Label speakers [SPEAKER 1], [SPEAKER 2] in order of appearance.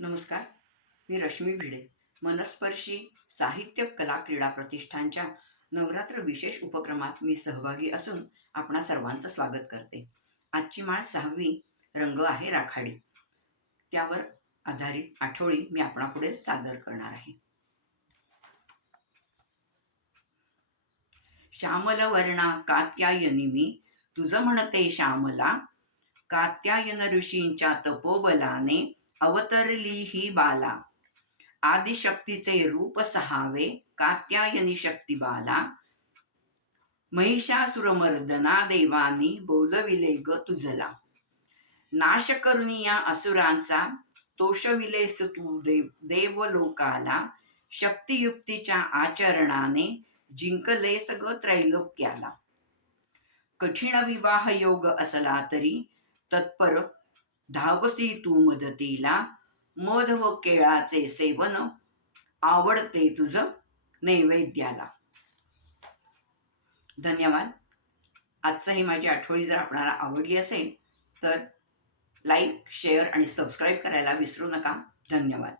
[SPEAKER 1] नमस्कार मी रश्मी भिडे. मनस्पर्शी साहित्य कला क्रीडा प्रतिष्ठानच्या नवरात्र विशेष उपक्रमात मी सहभागी असून आपणा सर्वांचं स्वागत करते. आजची माळ सहावी रंग आहे राखाडी. त्यावर आधारित आठवळी मी आपणापुढे सादर करणार आहे. श्यामल वर्णा कात्यायनी मी तुझं म्हणते श्यामला. कात्यायन ऋषींच्या तपोबलाने अवतरली ही बाला. आदिशक्तीचे रूप सहावे कात्यायनी शक्ती बाला. महिषासुरमर्दना देवानी बोलविले ग तुझला. नाश करुनी या असुरांचा तोषविलेस तू देव देवलोकाला शक्तियुक्तीच्या आचरणाने जिंकलेस ग त्रैलोक्याला. कठीण विवाह योग असला तरी तत्पर धावसी तू मदतीला मध व केळाचे सेवन आवडते तुझ नैवेद्याला. धन्यवाद. आजचं ही माझी आठवणी जर आपणाला आवडली असेल तर लाईक शेअर आणि सबस्क्राईब करायला विसरू नका. धन्यवाद.